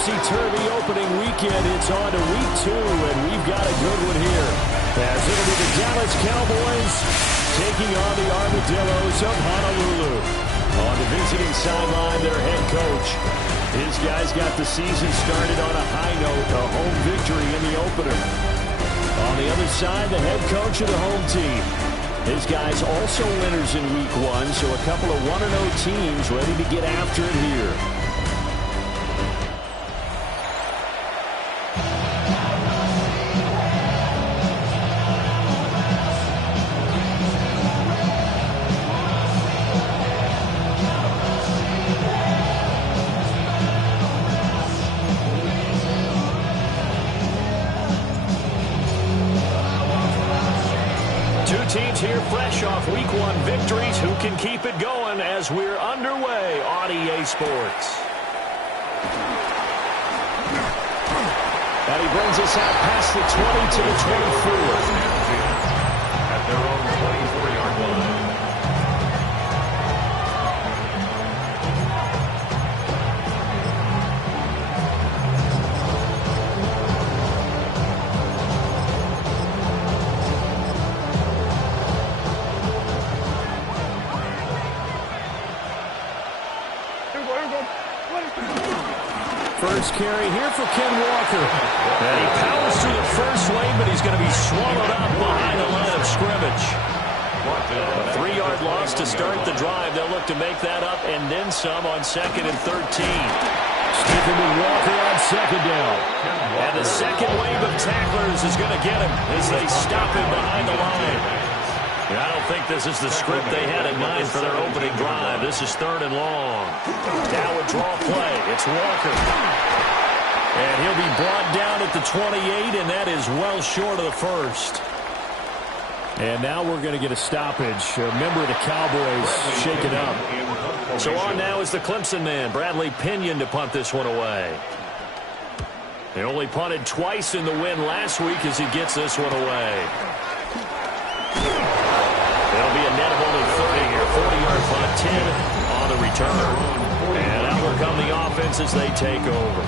topsy-turvy opening weekend. It's on to week 2, and we've got a good one here. As it'll be the Dallas Cowboys taking on the Armadillos of Honolulu. On the visiting sideline, their head coach. His guys got the season started on a high note, a home victory in the opener. On the other side, the head coach of the home team. His guys also winners in week 1, so a couple of 1-0 teams ready to get after it here. Teams here fresh off week 1 victories. Who can keep it going as we're underway on EA Sports? And he brings us out past the 20 to the 24. At their own 24-yard line. First carry here for Ken Walker. And he powers through the first lane, but he's going to be swallowed up behind the line of scrimmage. A 3-yard loss to start the drive. They'll look to make that up and then some on 2nd and 13. Sticking with Walker on 2nd down. And the second wave of tacklers is going to get him as they stop him behind the line. I don't think this is the script they had in mind for their opening drive. This is 3rd and long. Now a draw play. It's Walker. And he'll be brought down at the 28, and that is well short of the first. And now we're going to get a stoppage. A member of the Cowboys shaken up. So on now is the Clemson man, Bradley Pinion, to punt this one away. They only punted twice in the win last week as he gets this one away. It'll be a net of only 30 here. 40-yard punt, 10 on the return. And out will come the offense as they take over.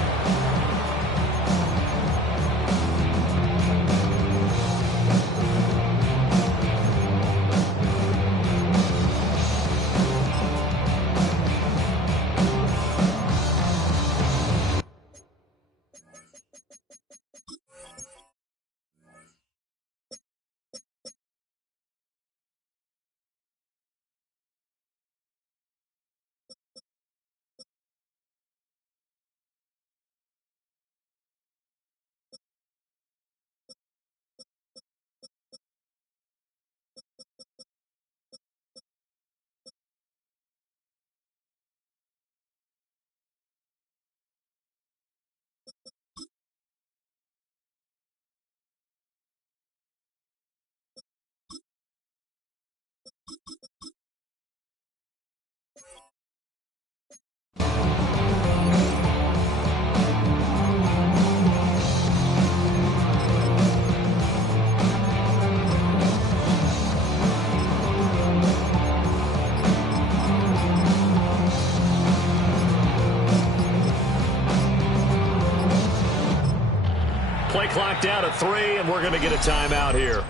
Play clock down at 3, and we're going to get a timeout here.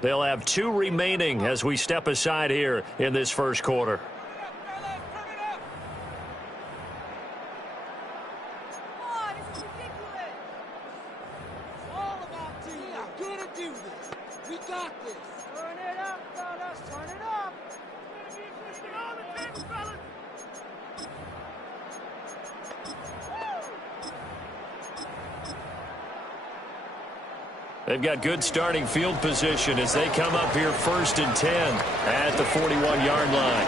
They'll have 2 remaining as we step aside here in this first quarter. They've got good starting field position as they come up here 1st and 10 at the 41-yard line.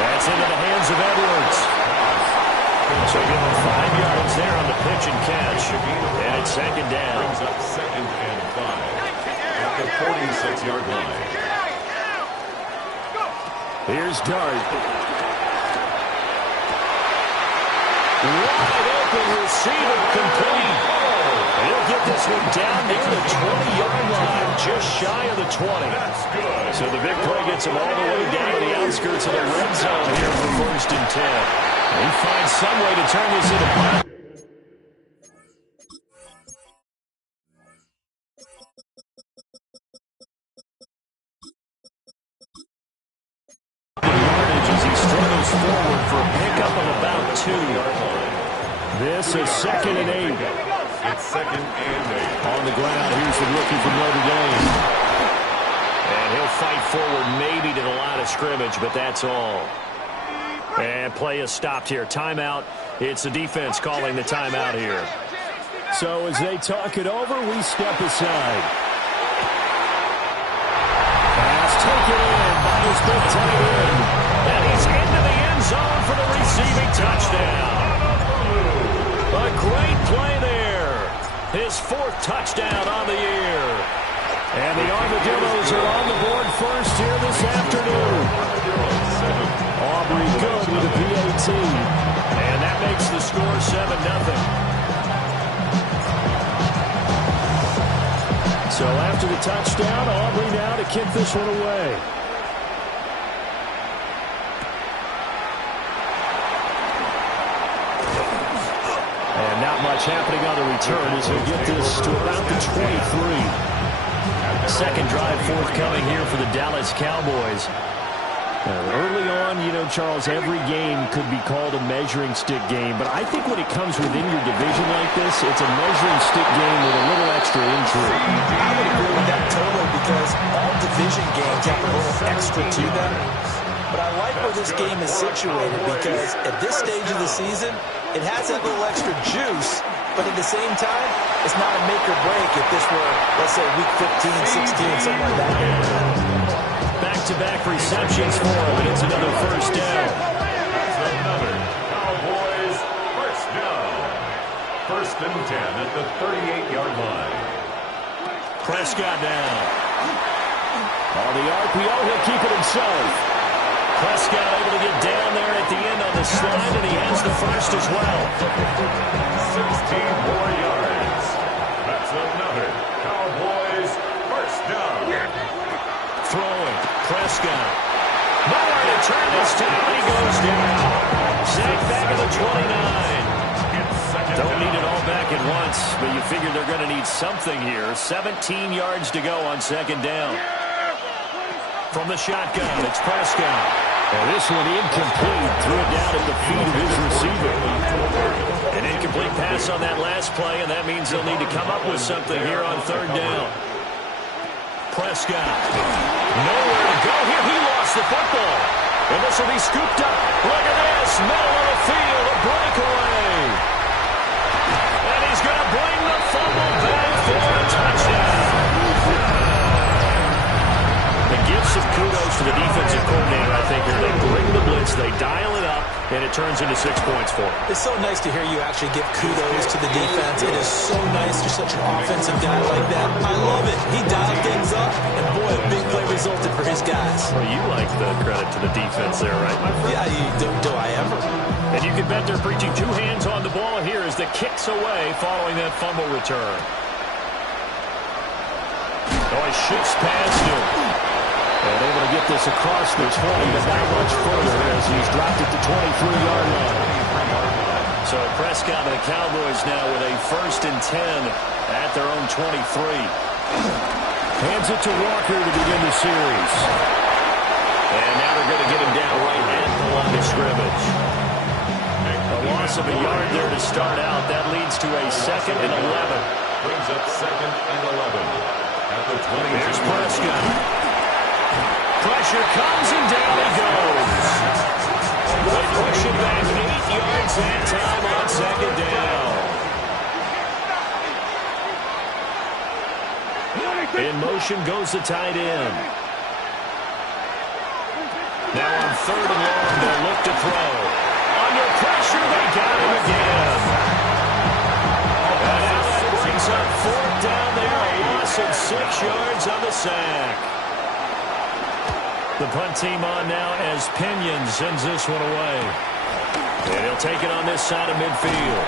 That's into the hands of Edwards. So give him 5 yards there on the pitch and catch. And it's 2nd down. Brings up 2nd and 5 at the 46-yard line. Here's Dart. Wide open receiver complete. He'll get this one down near the 20-yard line, just shy of the 20. So the big play gets him all the way down to the outskirts of the red zone here for 1st and 10. He finds some way to turn this into fun. Yardage as he struggles forward for a pickup of about 2. This is 2nd and 8. It's 2nd and 8. On the ground, here's the rookie from Notre Dame. And he'll fight forward maybe to the line of scrimmage, but that's all. And play is stopped here. Timeout. It's the defense calling the timeout here. So as they talk it over, we step aside. Pass taken in by his big tight end. And he's into the end zone for the receiving touchdown. A great play there. His 4th touchdown on the year. And the Armadillos are on the board first here this afternoon. Aubrey good with a PAT. And that makes the score 7-0. So after the touchdown, Aubrey now to kick this one away. And not much happening on the return as they get this to about the 23. Second drive forthcoming here for the Dallas Cowboys. Early on, you know, Charles, every game could be called a measuring stick game, but I think when it comes within your division like this, it's a measuring stick game with a little extra intrigue. I would agree with that totally because all division games have a little extra to them. But I like where this game is situated because at this stage of the season, it has that little extra juice, but at the same time, it's not a make or break if this were, let's say, week 15, 16, something like that. Back-to-back receptions for him, and it's another first down. That's another Cowboys first down. 1st and 10 at the 38-yard line. Prescott down. On the RPO, he'll keep it himself. Prescott able to get down there at the end on the slide, and he has the first as well. 16 more yards. That's another Cowboys first down. Throwing. Prescott. Nowhere to turn this time, and he goes down. Sacked back at the 29. Don't need it all back at once, but you figure they're going to need something here. 17 yards to go on 2nd down. From the shotgun, it's Prescott. And this one incomplete. Threw it down at the feet of his receiver. An incomplete pass on that last play, and that means they'll need to come up with something here on 3rd down. Prescott. Nowhere to go here. He lost the football. And this will be scooped up. Look at this. Middle of the field. A breakaway. And he's going to bring the fumble back for a touchdown. The give some kudos to the defensive coordinator, I think, here. They bring the blitz. They dial it up. And it turns into 6 points for him. It's so nice to hear you actually give kudos to the defense. It is so nice you're such an offensive guy like that. I love it. He dialed things up, and boy, a big play resulted for his guys. Well, you like the credit to the defense there, right, my friend? Yeah, do I ever? And you can bet they're preaching 2 hands on the ball here as the kick's away following that fumble return. Oh, he shifts past him. And able to get this across the 20, but not much further as he's dropped it to 23-yard line. So Prescott and the Cowboys now with a 1st and 10 at their own 23. Hands it to Walker to begin the series. And now they're going to get him down right at the line of scrimmage. A loss of a yard there to start out. That leads to a 2nd and 11. Brings up 2nd and 11 at the 20. Here's Prescott. Pressure comes and down he goes. They push it back 8 yards that time on 2nd down. In motion goes the tight end. Now on 3rd and long, they'll look to throw. Under pressure, they got him again. And now that brings up 4th down there, a loss of 6 yards on the sack. The punt team on now as Pinion sends this one away. And he'll take it on this side of midfield.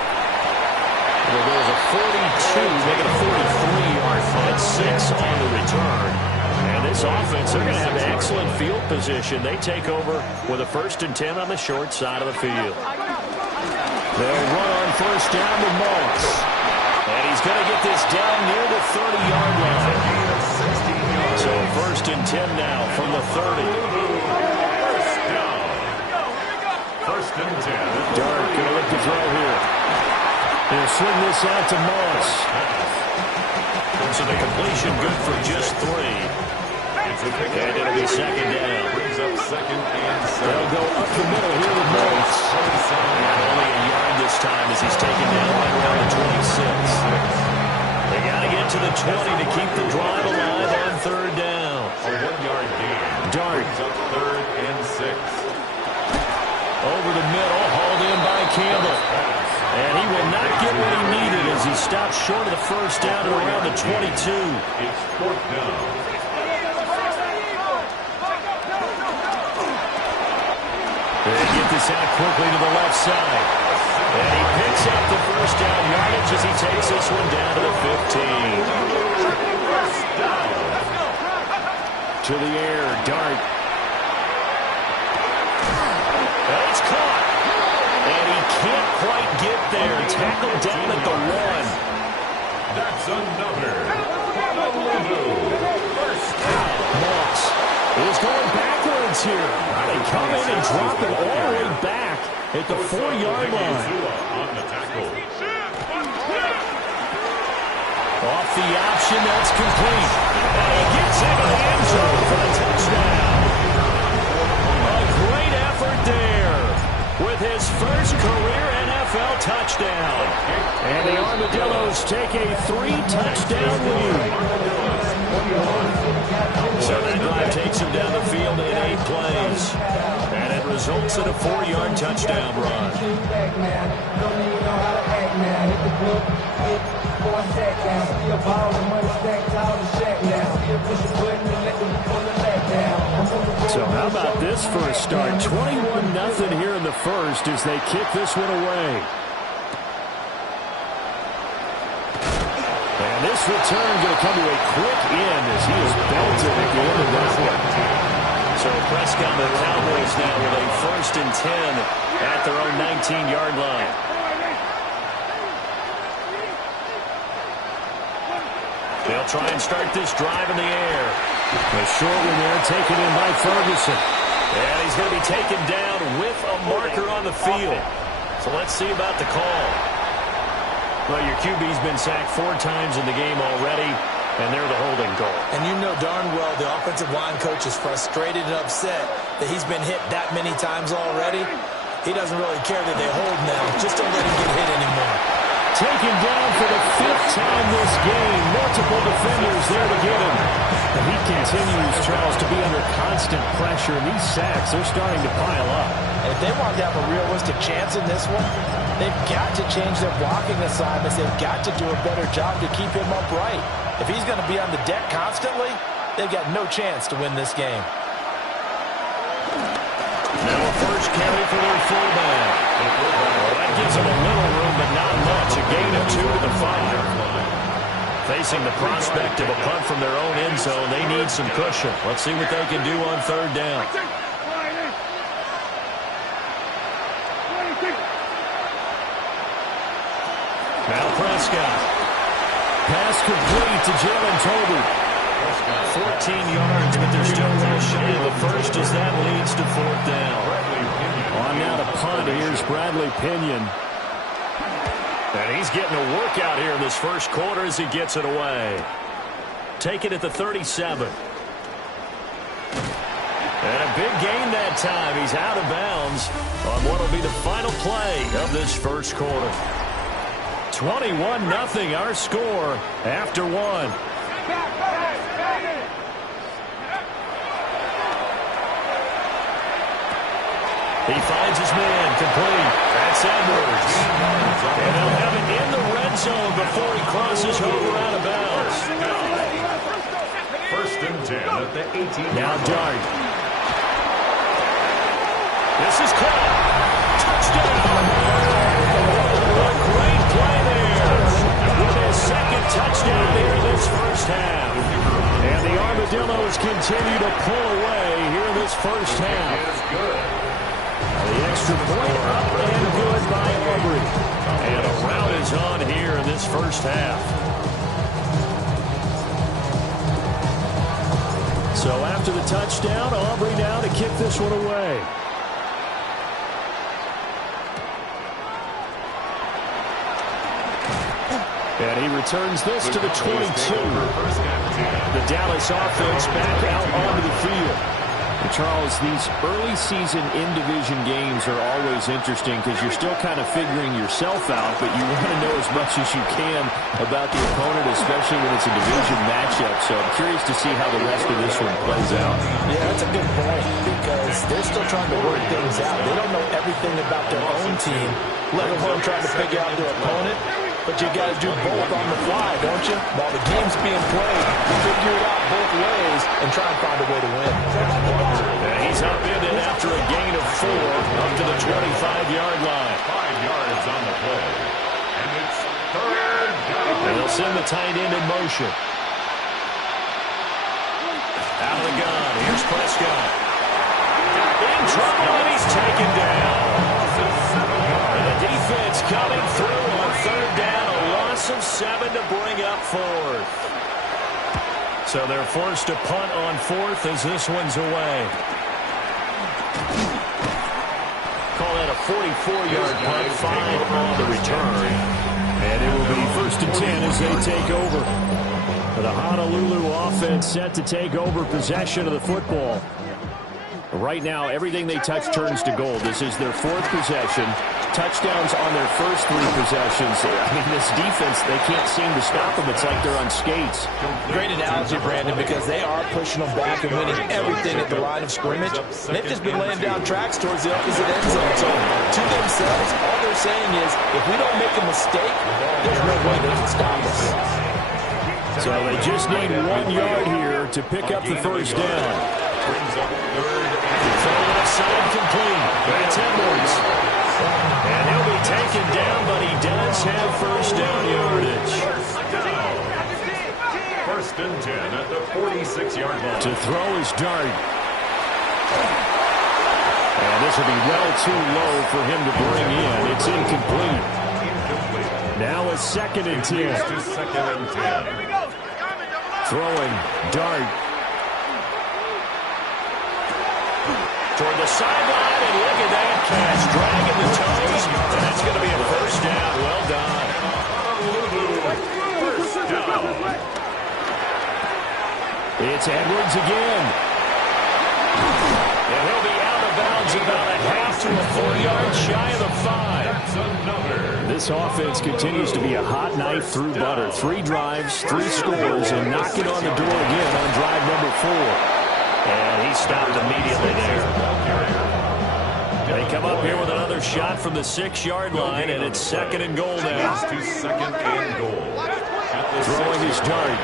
It'll go as a 42, make it a 43-yard punt, 6 on the return. And this this offense, they're going to have excellent field position. They take over with a 1st and 10 on the short side of the field. They'll run on 1st down to Moss. And he's going to get this down near the 30-yard line. So 1st and 10 now from the 30. 1st down. 1st and 10. Dart going to look to throw here. He'll swing this out to Moss. So the completion good for just 3. And it'll be 2nd down. Brings up 2nd and 7. They'll go up the middle here with Moss. And only a yard this time as he's taken down right around the 26. They got to get to the 20 to keep the drive alive on 3rd down. A 1-yard gain. Dart. Brings up 3rd and 6. Over the middle, hauled in by Campbell. And he will not get what he needed as he stops short of the 1st down at around the 22. It's 4th down. They get this out quickly to the left side. And he picks up the 1st down yardage as he takes this one down to the 15. To the air, Dart. And it's caught. And he can't quite get there. Tackled down at the 1. That's another. 1st down. Moss is going backwards here. They come in and drop it all the way back at the 4-yard line. On the tackle. Off the option, that's complete. And he gets into the end zone for the touchdown. A great effort there with his first career NFL touchdown. And the Armadillos take a 3-touchdown lead. So that drive takes him down the field in 8 plays. And it results in a 4-yard touchdown run. So how about this for a start? 21-0 here in the first as they kick this one away. And this return going to come to a quick end as he is belted at the end of that one. So Prescott and the Cowboys now with a 1st and 10 at their own 19-yard line. They'll try and start this drive in the air. A short one there taken in by Ferguson. And he's going to be taken down with a marker on the field. So let's see about the call. Well, your QB's been sacked 4 times in the game already, and they're the holding call. And you know darn well the offensive line coach is frustrated and upset that he's been hit that many times already. He doesn't really care that they hold now. Just don't let him get hit anymore. Taken down for the 5th time this game. Multiple defenders there to get him. And he continues, Charles, to be under constant pressure. And these sacks, they're starting to pile up. And if they want to have a realistic chance in this one, they've got to change their blocking assignments. They've got to do a better job to keep him upright. If he's going to be on the deck constantly, they've got no chance to win this game. Now a first carry for their fullback. Well, that gives them a little room, but not much. A gain of 2 to the 5. Facing the prospect of a punt from their own end zone, they need some cushion. Let's see what they can do on 3rd down. Now Prescott. Pass complete to Jalen Tolbert. 14 yards, but they're still well shy of the first as that leads to 4th down. On now to punt, here's Bradley Pinion. And he's getting a workout here in this first quarter as he gets it away. Take it at the 37. And a big gain that time. He's out of bounds on what will be the final play of this first quarter. 21-0 our score after 1. He finds his man complete. That's Edwards. And they'll have it in the red zone before he crosses over out of bounds. 1st and 10 at the 18. Now Dart. This is caught. Touchdown. A great play there. With his 2nd touchdown here in this first half. And the Army Armadillos continue to pull away here in this first half. The extra point up and good by Aubrey. And a rout is on here in this first half. So after the touchdown, Aubrey now to kick this one away. And he returns this to the 22. The Dallas offense back out onto the field. And Charles, these early season in-division games are always interesting because you're still kind of figuring yourself out, but you want to know as much as you can about the opponent, especially when it's a division matchup. So I'm curious to see how the rest of this one plays out. Yeah, that's a good point because they're still trying to work things out. They don't know everything about their own team, let alone trying to figure out their opponent. But you got to do both on the fly, don't you? While the game's being played, figure it out both ways and try and find a way to win. And he's upended after a gain of 4 up to the 25-yard line. 5 yards on the play. And it's third down. And they'll send the tight end in motion. Out of the gun. Here's Prescott. In trouble, and he's taken down. And the defense coming through on third down. A loss of 7 to bring up 4th. So they're forced to punt on 4th as this one's away. Call that a 44-yard punt, 5 on the return. And it will be 1st and 10 as they take over. The Honolulu offense set to take over possession of the football. Right now, everything they touch turns to gold. This is their 4th possession. Touchdowns on their first 3 possessions. I mean, this defense, they can't seem to stop them. It's like they're on skates. Great analogy, Brandon, because they are pushing them back and winning everything at the line of scrimmage. They've just been laying down tracks towards the opposite end zone. So, to themselves, all they're saying is, if we don't make a mistake, there's no way they can stop us. So they just need 1 yard here to pick up the first down. Throw it aside complete. That's Edwards. And he'll be taken down, but he does have first down yardage. 1st and 10 at the 46-yard line. To throw is Dart. And this will be well too low for him to bring in. It's incomplete. Now a 2nd and 10. To 2nd and 10. Throwing Dart. Toward the sideline, and look at that catch. Dragging the toes, and that's going to be a first down. Well done. First down. It's Edwards again. And he'll be out of bounds about a half to a 4 yard shy of the 5. That's another. This offense continues to be a hot knife through butter. 3 drives, 3 scores, and knocking on the door again on drive number 4. And he stopped immediately there. They come up here with another shot from the 6-yard line, and it's 2nd and goal now. To 2nd and goal. Throwing his Dart.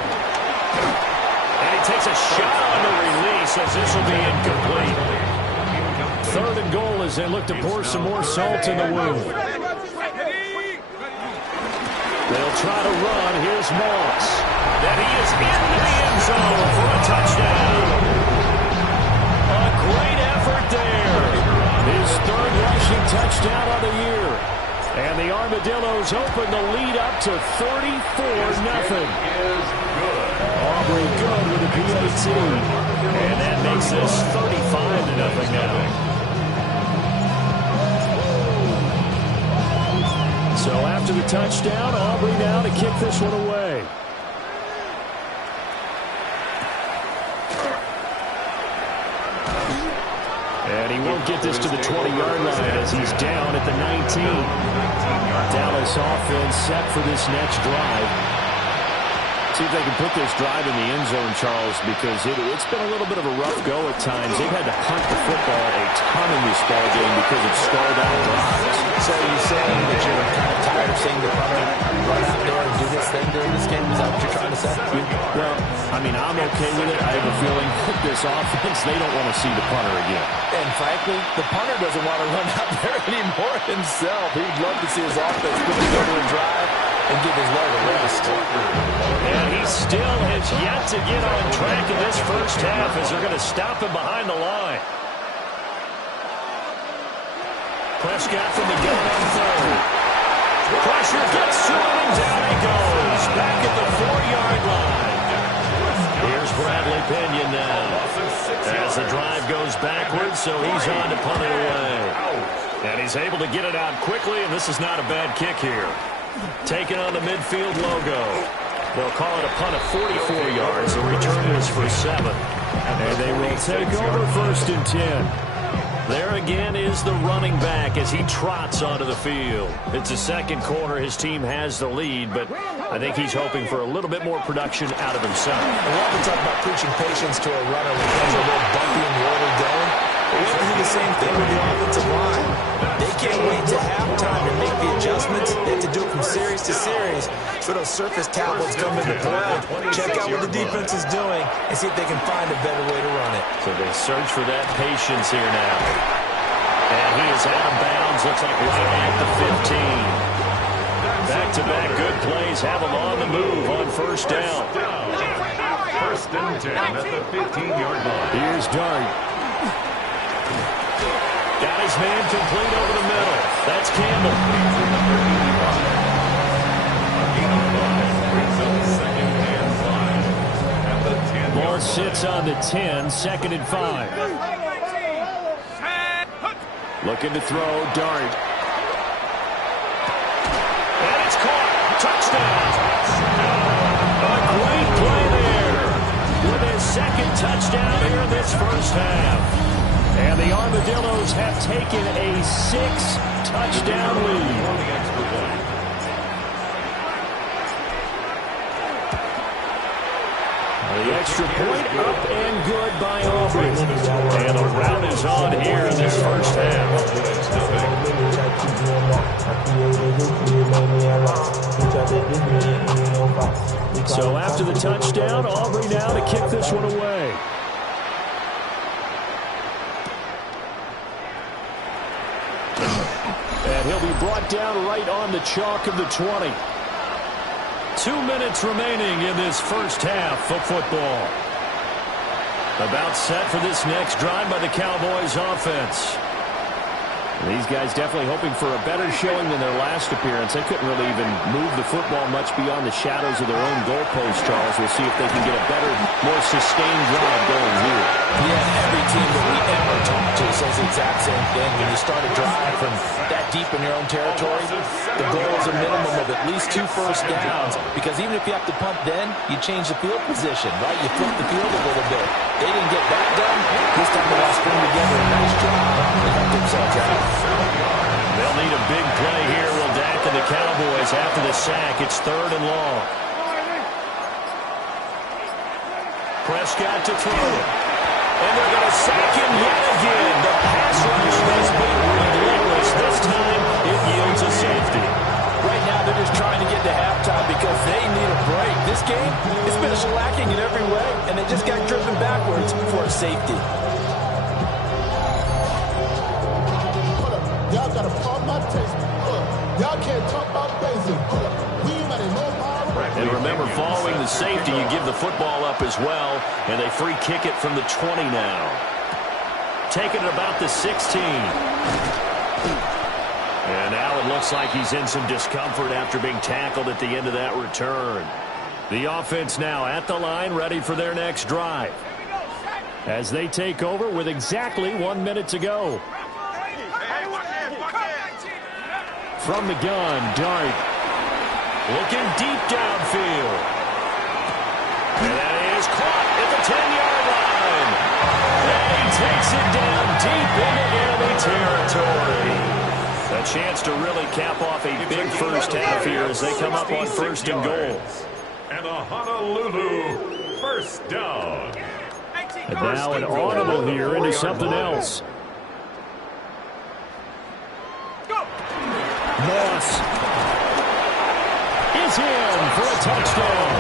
And he takes a shot on the release as this will be incomplete. 3rd and goal as they look to pour some more salt in the wound. They'll try to run. Here's Moss. And he is into the end zone for a touchdown. A great effort there. His 3rd rushing touchdown of the year. And the Armadillos open the lead up to 34-0. Aubrey good with a PAT. And that makes this 35-0 now. So after the touchdown, Aubrey now to kick this one away. And he won't get this to the 20-yard line as he's down at the 19. Dallas offense set for this next drive. See if they can put this drive in the end zone, Charles, because it's been a little bit of a rough go at times. They've had to punt the football a ton in this ball game because of stalled-out drives. So you're saying that you're kind of tired of seeing the punter run out there and do this thing during this game? Is that what you're trying to say? Well, I mean, I'm okay with it. I have a feeling that this offense, they don't want to see the punter again. And frankly, the punter doesn't want to run out there anymore himself. He'd love to see his offense put together a drive and give his leg a rest. And he still has yet to get on track in this first half as they're going to stop him behind the line. Prescott from the gun on third. Pressure gets to him, and down he goes. Back at the 4-yard line. Here's Bradley Pinion now. As the drive goes backwards, so he's on to punt it away. And he's able to get it out quickly, and this is not a bad kick here. Taking on the midfield logo. They'll call it a punt of 44 yards. The return was for 7. And they will take over 1st and 10. There again is the running back as he trots onto the field. It's the second quarter. His team has the lead, but I think he's hoping for a little bit more production out of himself. We often talk about preaching patience to a runner when things are a little bumpy in the early going. But we have to do the same thing with the offensive line. They can't wait to halftime to make the adjustments. They have to do it from series to series. So those surface tablets come into play. Check out what the defense is doing and see if they can find a better way to run it. So they search for that patience here now. And he is out of bounds. Looks like right at the 15. Back-to-back good plays have him on the move on 1st down. 1st and 10 at the 15-yard line. Here's Dart. Got his man complete over the middle. That's Campbell. Ball sits on the 10, 2nd and 5. Looking to throw, Dart. And it's caught. Touchdown. A great play there with his 2nd touchdown here in this first half. And the Armadillos have taken a 6-touchdown lead. The extra point up and good by Aubrey. And the rout is on here in this first half. So after the touchdown, Aubrey now to kick this one away. And he'll be brought down right on the chalk of the 20. 2 minutes remaining in this first half of football. About set for this next drive by the Cowboys offense. These guys definitely hoping for a better showing than their last appearance. They couldn't really even move the football much beyond the shadows of their own goalpost, Charles. We'll see if they can get a better, more sustained drive going here. Yeah, every team that we ever talk to says the exact same thing. When you start a drive from that deep in your own territory, the goal is a minimum of at least 2 first downs. Because even if you have to punt then, you change the field position, right? You flip the field a little bit. They didn't get that done. This time they got to string together a nice job. They helped themselves out. They'll need a big play here, will Dak and the Cowboys after the sack. It's 3rd and long. Prescott to throw. And they're going to sack him yet again. The pass rush has been relentless. This time it yields a safety. Right now they're just trying to get to halftime because they need a break. This game, it's been shellacking in every way, and they just got driven backwards for a safety. Y'all got to pump my taste. Y'all can't talk about basic. We might know my. And remember, following the safety, you give the football up as well, and they free kick it from the 20 now. Taking it about the 16. And now it looks like he's in some discomfort after being tackled at the end of that return. The offense now at the line, ready for their next drive. As they take over with exactly 1 minute to go. From the gun, Dart. Looking deep downfield. And that is caught at the 10-yard line. And he takes it down deep into enemy territory. A chance to really cap off a big first half here as they come up on 1st and goal. And a Honolulu first down. And now an audible here into something else. Moss is in for a touchdown.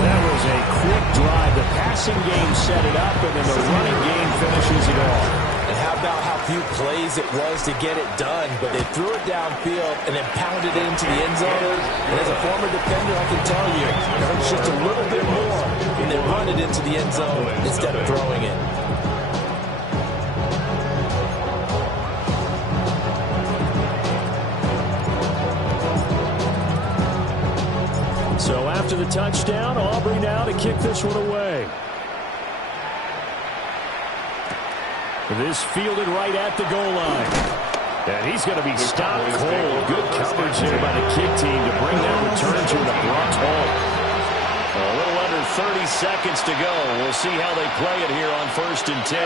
That was a quick drive. The passing game set it up, and then the running game finishes it off. And how about how few plays it was to get it done, but they threw it downfield and then pounded it into the end zone. And as a former defender, I can tell you, it hurts just a little bit more when they run it into the end zone instead of throwing it. So after the touchdown, Aubrey now to kick this one away. This fielded right at the goal line. And he's going to be stopped cold. Good coverage here by the kick team to bring that return to an abrupt halt. A little under 30 seconds to go. We'll see how they play it here on 1st and 10.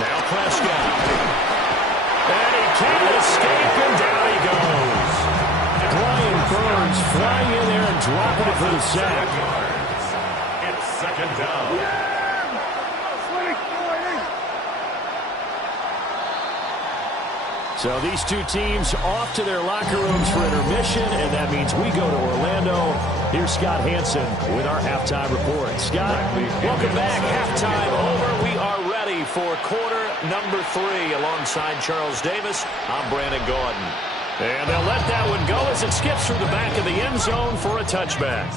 Now Prescott. And he can't escape, and down he goes. Brian Burns flying in there and dropping it for the sack. It's 2nd down. So these two teams off to their locker rooms for intermission, and that means we go to Orlando. Here's Scott Hanson with our halftime report. Scott, welcome back. Halftime over. We are ready for quarter number 3 alongside Charles Davis. I'm Brandon Gaudin. And they'll let that one go as it skips through the back of the end zone for a touchback.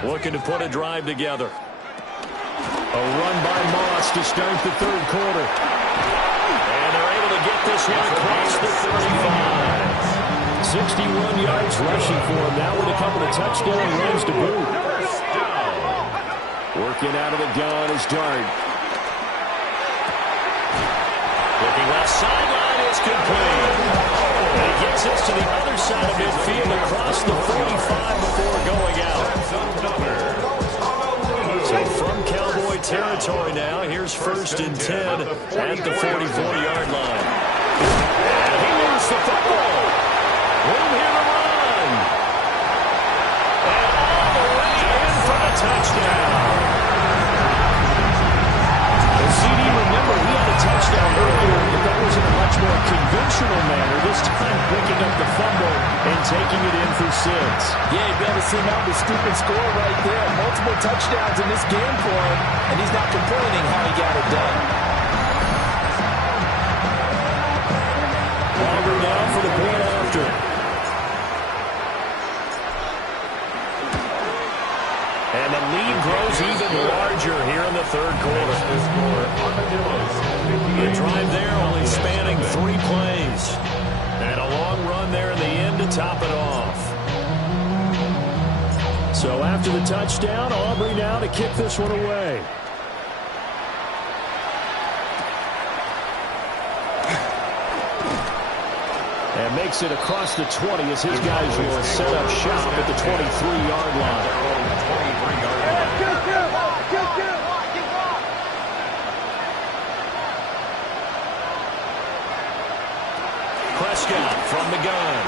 Looking to put a drive together. A run by Moss to start the 3rd quarter. And they're able to get this one across the 35. 61 yards rushing for him now with a couple of touchdown runs to boot. Working out of the gun is Dart. Looking left sideline is complete. And he gets this to the other side of midfield across the 45 before going out. So from Cowboy territory now, here's 1st and 10 at the 44-yard line. And he moves the football. Room here to run. And all the way in for a touchdown. CD, remember, he had a touchdown earlier, but that was in a much more conventional manner. This time picking up the fumble and taking it in for 6. Yeah, you better see him out the stupid score right there. Multiple touchdowns in this game for him, and he's not complaining how he got it done. Auburn now for the point after. And the lead grows even larger here in the 3rd quarter. The drive there only spanning 3 plays. And a long run there in the end to top it off. So after the touchdown, Aubrey now to kick this one away. And makes it across the 20 as his guys will set up shop at the 23-yard line. Prescott from the gun.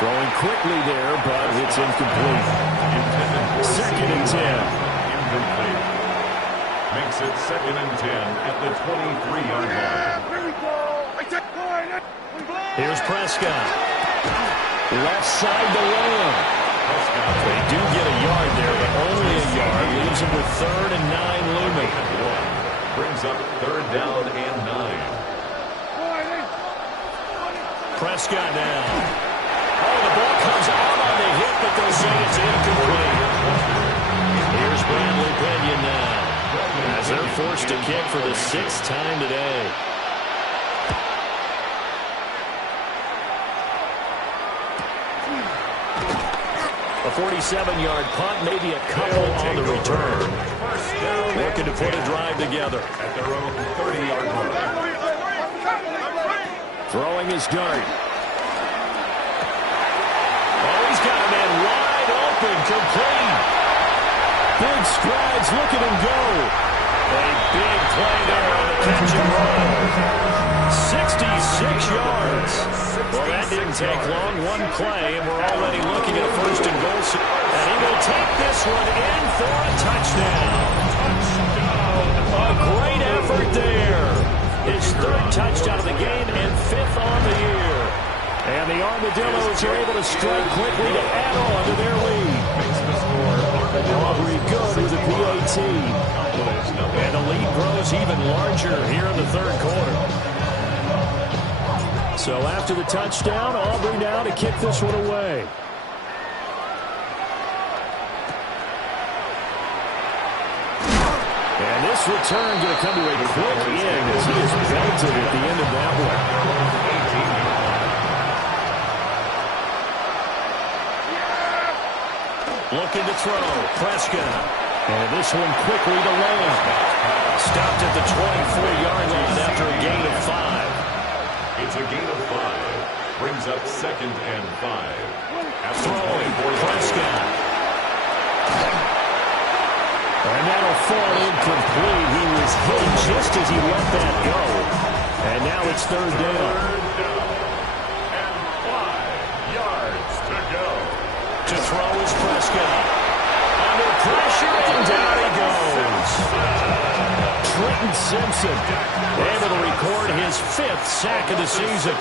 Throwing quickly there, but it's incomplete. 2nd and 10. Incomplete. Makes it 2nd and 10 at the 23-yard line. Here's Prescott. Left side to Lamb. They do get a yard there, but only a yard. Leaves him with 3rd and 9 looming. Brings up 3rd down and 9. Prescott now. Oh, the ball comes out on the hit, but they'll say it's incomplete. Here's Bradley Pinion now, as they're forced to kick for the 6th time today. A 47-yard punt, maybe a couple on the return. Looking to put a drive together. At their own 30-yard line. Throwing his Dart. Oh, he's got a man wide open, complete. Big strides, look at him go. A big play there on the catch and run. 66 yards. Well, that didn't take long. One play, and we're already looking at a 1st and goal. And he will take this one in for a touchdown. A great effort there. His 3rd touchdown of the game and 5th on the year. And the Armadillos are able to strike quickly to add on to their lead. Aubrey good with the PA. And the lead grows even larger here in the third quarter. So after the touchdown, Aubrey now to kick this one away. And this return going to come to a quick end as he is belted at the end of that one. Looking to throw. Prescott. And this one quickly to Lamb. Stopped at the 24-yard line after a gain of 5. It's a gain of 5. Brings up 2nd and 5. Throwing Prescott. And that'll fall incomplete. He was hit just as he let that go. And now it's 3rd down. And 5 yards to go. To throw is Prescott. Under pressure, and down he goes. Trenton Simpson able to record his 5th sack of the season.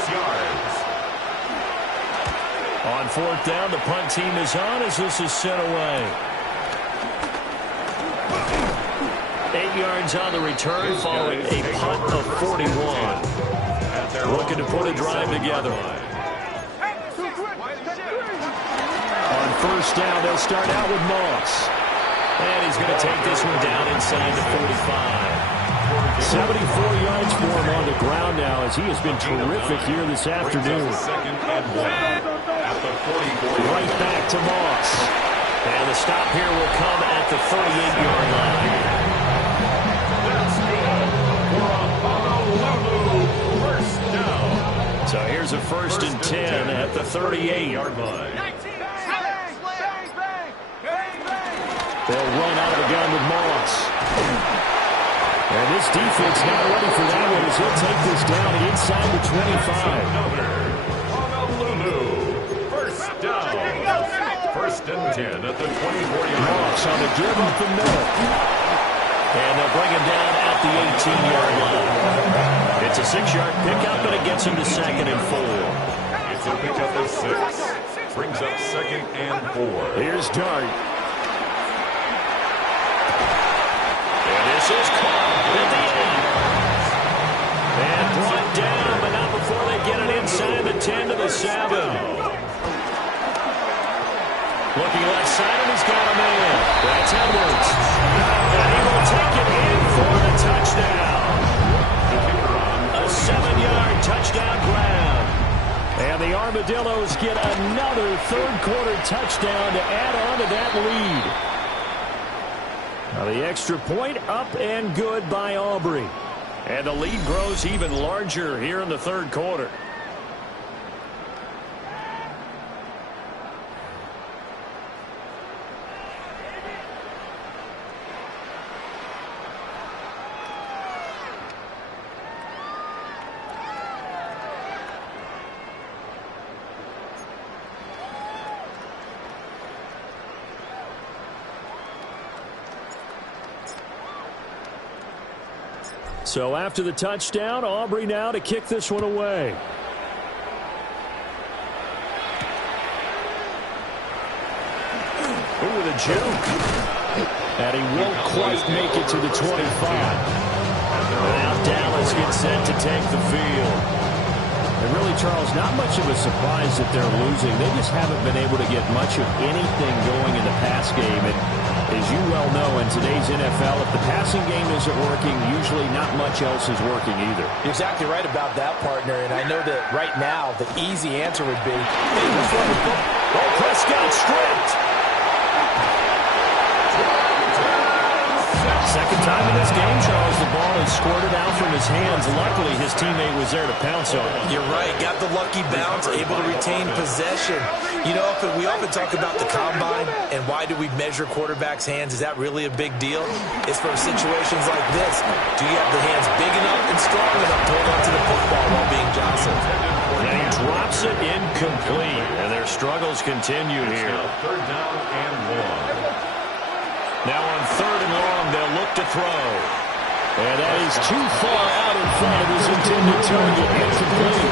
On 4th down, the punt team is on as this is sent away. 8 yards on the return following a punt of 41. Looking to put a drive together. On 1st down, they'll start out with Moss. And he's going to take this one down inside the 45. 74 yards for him on the ground now as he has been terrific here this afternoon. Right back to Moss. And the stop here will come at the 38-yard line. So here's a 1st and 10 at the 38-yard line. They'll run out of the gun with Moss. And this defense not ready for that one as he'll take this down inside the 25. 1st down. 1st and 10 at the 24-yard line. Moss on the give up the middle. And they'll bring him down at the 18-yard line. It's a 6-yard pickup, and it gets him to 2nd and 4. It's a pickup of 6. Brings up 2nd and 4. Here's Dart. And this is caught at the end. And brought down, but not before they get it inside the 10 to the 7. Looking left side, and he's got a man. That's Edwards. And he will take it in for the touchdown. A 7-yard touchdown grab. And the Armadillos get another third-quarter touchdown to add on to that lead. Now the extra point up and good by Aubrey. And the lead grows even larger here in the third quarter. So after the touchdown, Aubrey now to kick this one away. Ooh, with a juke. And he won't quite make it to the 25. Now Dallas gets set to take the field. And really, Charles, not much of a surprise that they're losing. They just haven't been able to get much of anything going in the pass game. And as you well know, in today's NFL, if the passing game isn't working, usually not much else is working either. You're exactly right about that, partner. And I know that right now, the easy answer would be, hey, let's run the football. Oh, Prescott stripped. Second time in this game, Charles, the ball is squirted out from his hands. Luckily, his teammate was there to pounce on it. You're right. Got the lucky bounce, able to retain possession. You know, we often talk about the combine and why do we measure quarterbacks' hands. Is that really a big deal? It's for situations like this. Do you have the hands big enough and strong enough to hold on to the football while being jostled? And he drops it incomplete. And their struggles continue here. Third down and 1. Now on 3rd and long, they'll look to throw. And that is too far out in front of his intended target. Incomplete.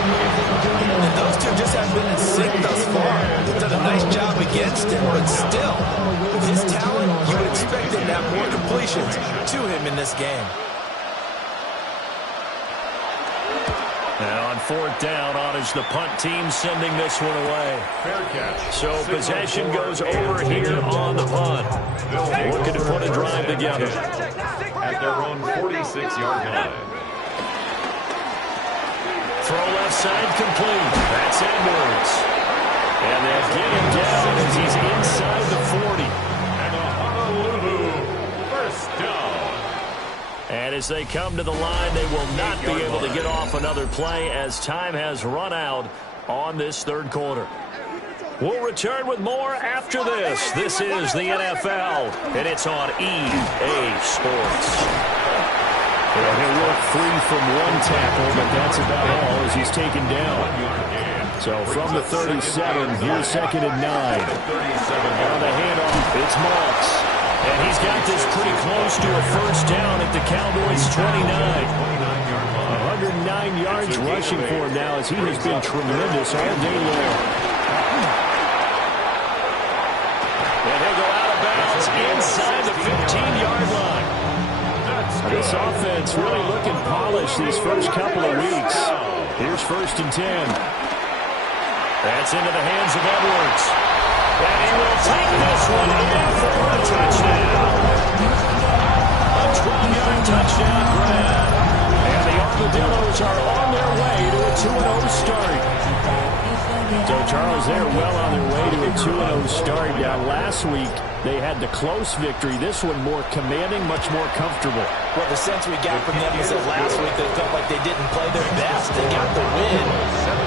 And those two just haven't been in sync thus far. They've done a nice job against him, but still, with his talent, you would expect him to have more completions to him in this game. Now on fourth down, on is the punt team sending this one away. Fair catch. So possession goes over here on the punt. Looking to put a drive together. At their own 46-yard line. Throw left side complete. That's Edwards. And they'll get him down as he's inside the 40. And a Honolulu first down. And as they come to the line, they will not be able to get off another play as time has run out on this third quarter. We'll return with more after this. This is the NFL, and it's on EA Sports. Well, he'll work free from one tackle, but that's about all as he's taken down. So from the 37, here's second and 9. On the handoff, it's Moss. And he's got this pretty close to a first down at the Cowboys' 29. 109 yards rushing for him now as he has been tremendous all day long. And he'll go out of bounds inside the 15-yard line. This offense really looking polished these first couple of weeks. Here's first and 10. That's into the hands of Edwards. And he will take this one in for a touchdown. A 12-yard touchdown grab. And the Armadillos are on their way to a 2-0 start. So, Charles, they're well on their way to a 2-0 start. Now, last week, they had the close victory. This one more commanding, much more comfortable. Well, the sense we got from them is that last week they felt like they didn't play their best. They got the win,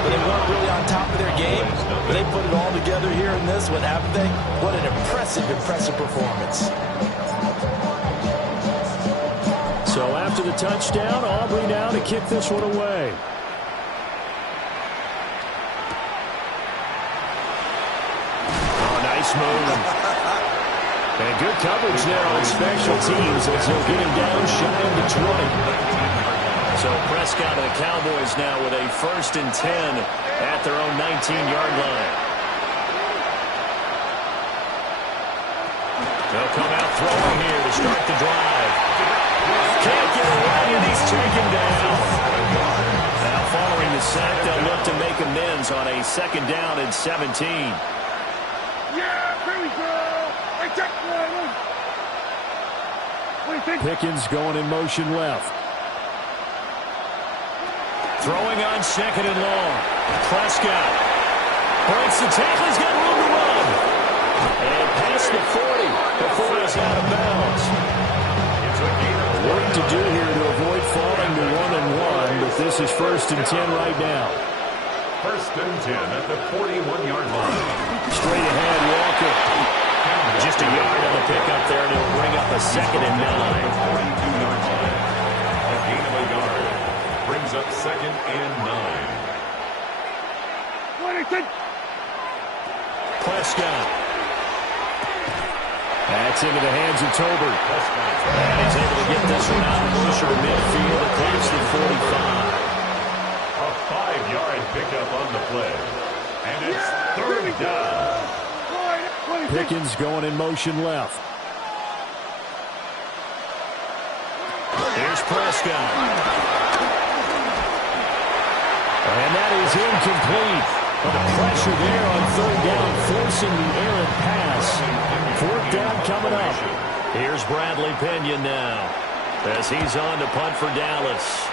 but they weren't really on top of their game. But they put it all together here in this one, haven't they? What an impressive, impressive performance. So after the touchdown, Aubrey now to kick this one away. Oh, nice move. And good coverage there on special teams as they'll get him down shy of the 20. So Prescott and the Cowboys now with a first and 10 at their own 19-yard line. They'll come out throwing here to start the drive. Can't get away, and he's taken down. Now following the sack, they'll look to make amends on a second down and 17. Pickens going in motion left. Throwing on second and long. Prescott breaks the tackle. He's got room to run. And past the 40 before he's out of bounds. Work to do here to avoid falling to 1-1, but this is first and 10 right now. First and 10 at the 41-yard line. Straight ahead, Walker. Just a yard on the pickup there, and it'll bring up a second and 9. 42-yard line. A gain of a yard. Brings up second and 9. Prescott. That's into the hands of Tolbert. And he's able to get this one out closer to midfield across the 45. A 5-yard pickup on the play. And it's third down. Pickens going in motion left. Here's Prescott. And that is incomplete. But the pressure there on third down, forcing the errant pass. Fourth down coming up. Here's Bradley Pinion now as he's on to punt for Dallas.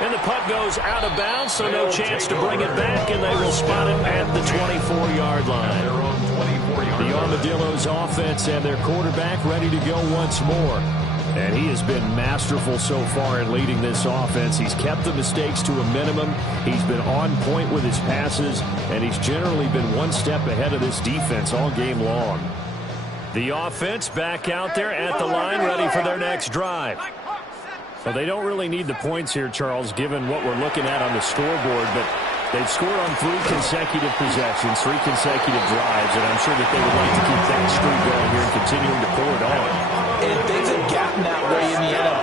And the punt goes out of bounds, so no chance to bring it back, and they will spot it at the 24-yard line. The Armadillos offense and their quarterback ready to go once more. And he has been masterful so far in leading this offense. He's kept the mistakes to a minimum. He's been on point with his passes, and he's generally been one step ahead of this defense all game long. The offense back out there at the line, ready for their next drive. Well, they don't really need the points here, Charles, given what we're looking at on the scoreboard, but they've scored on 3 consecutive possessions, 3 consecutive drives, and I'm sure that they would like to keep that streak going here and continuing to pour it on. And things have gotten that way in the NFL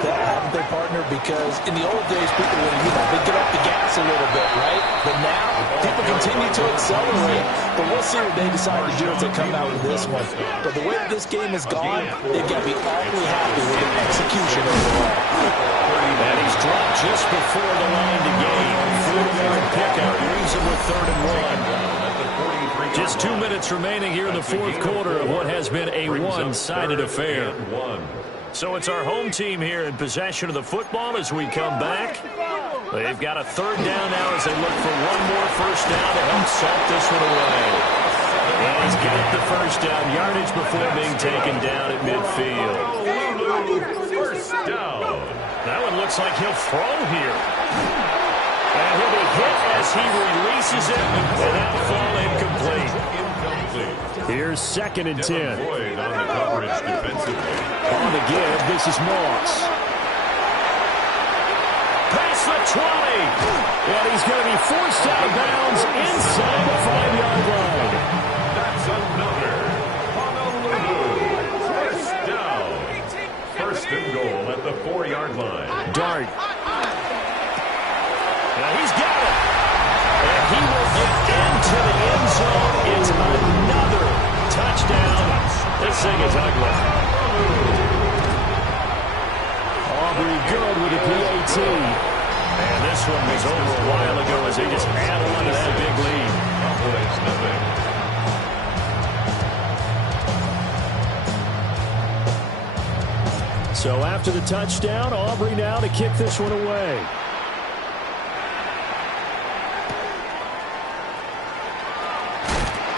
partner, because in the old days, people would, they'd get off the gas a little bit, right? But now, people continue to accelerate. But we'll see what they decide to do as they come out with this one. But the way that this game has gone, they've got to be awfully happy with their execution overall. And he's dropped just before the line to gain. 4-yard pickup leaves him with 3rd and 1. Just 2 minutes remaining here in the fourth quarter of what has been a one-sided affair. So it's our home team here in possession of the football as we come back. They've got a 3rd down now as they look for one more first down to help salt this one away. And he's got the first down yardage before being taken down at midfield. First down. That one looks like he'll throw here. And he'll be hit as he releases it, and that'll fall incomplete. Here's 2nd and 10. Avoid on the coverage defensively. On the give, this is Moss. Past the 20. And he's going to be forced out of bounds inside the 5-yard line. That's another Honolulu. First down. First and goal at the 4-yard line. Dart. Now he's got it. And he will get into the end zone. It's another touchdown. This thing is ugly. Aubrey good with the PAT. And this one was over a while ago as they just add on to that big lead. So after the touchdown, Aubrey now to kick this one away.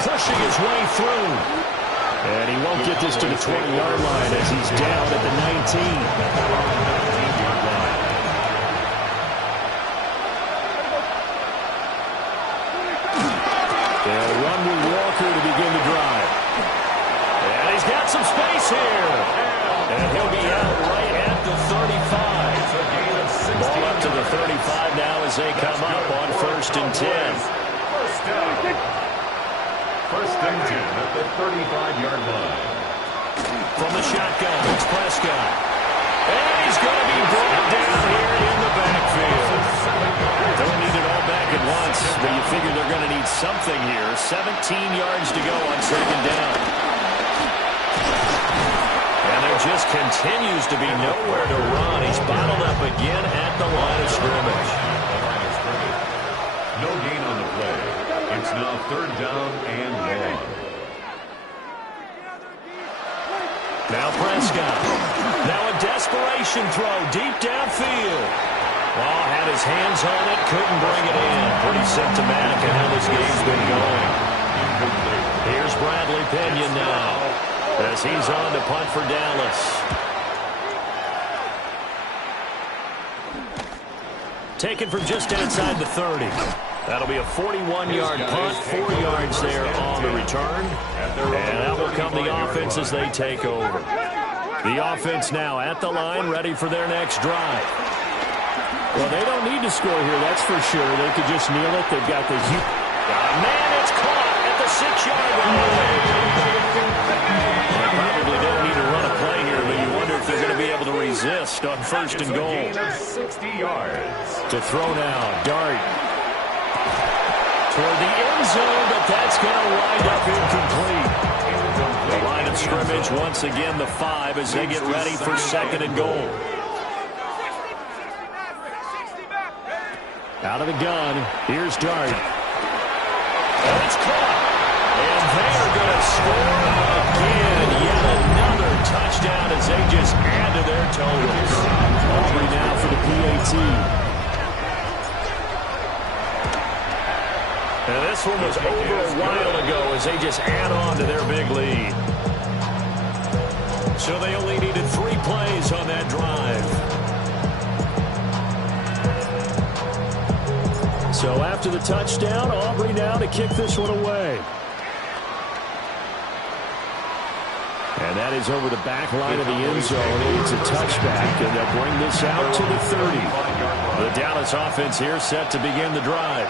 Pushing his way through. And he won't get this to the 20-yard line as he's down at the 19. They'll run with Walker to begin the drive. And he's got some space here. And he'll be out right at the 35. Ball up to the 35 now as they come up on 1st and 10. First down. First and 10 at the 35-yard line. From the shotgun, it's Prescott. And he's going to be brought down here in the backfield. Don't need it all back at once, but you figure they're going to need something here. 17 yards to go on 2nd down. And there just continues to be nowhere to run. He's bottled up again at the line of scrimmage. No gain on the play. It's now 3rd down and 1. Now Prescott. Now a desperation throw deep downfield. Oh, had his hands on it, couldn't bring it in. Pretty symptomatic of how this game's been going. Here's Bradley Pinion now as he's on to punt for Dallas. Taken from just outside the 30. That'll be a 41-yard punt, 4 yards there on the return. And that will come the offense as they take over. The offense now at the line, ready for their next drive. Well, they don't need to score here, that's for sure. They could just kneel it. They've got the huge... Man, it's caught at the 6-yard line. They probably don't need to run a play here, but you wonder if they're going to be able to resist on 1st and goal. 60 yards. To throw now, Dart. Toward the end zone, but that's going to wind up incomplete. The line of scrimmage, once again, the 5 as they get ready for 2nd and goal. Out of the gun, here's Dart. And it's caught. And they are going to score again. Yet another touchdown as they just add to their totals. Aubrey now for the PAT. And this one was over a while ago as they just add on to their big lead. So they only needed 3 plays on that drive. So after the touchdown, Aubrey now to kick this one away. And that is over the back line of the end zone. It's a touchback, and they'll bring this out to the 30. The Dallas offense here set to begin the drive.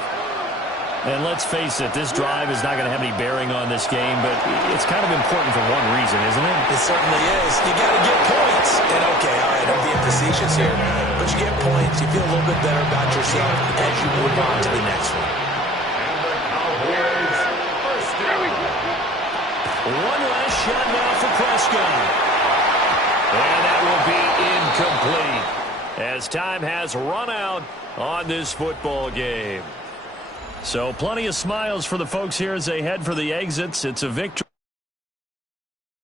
And let's face it, this drive is not going to have any bearing on this game, but it's kind of important for one reason, isn't it? It certainly is. You got to get points. And okay, all right, I'm being facetious here, but you get points, you feel a little bit better about yourself as you move on to the next one. One last shot now for Prescott. And that will be incomplete as time has run out on this football game. So plenty of smiles for the folks here as they head for the exits. It's a victory.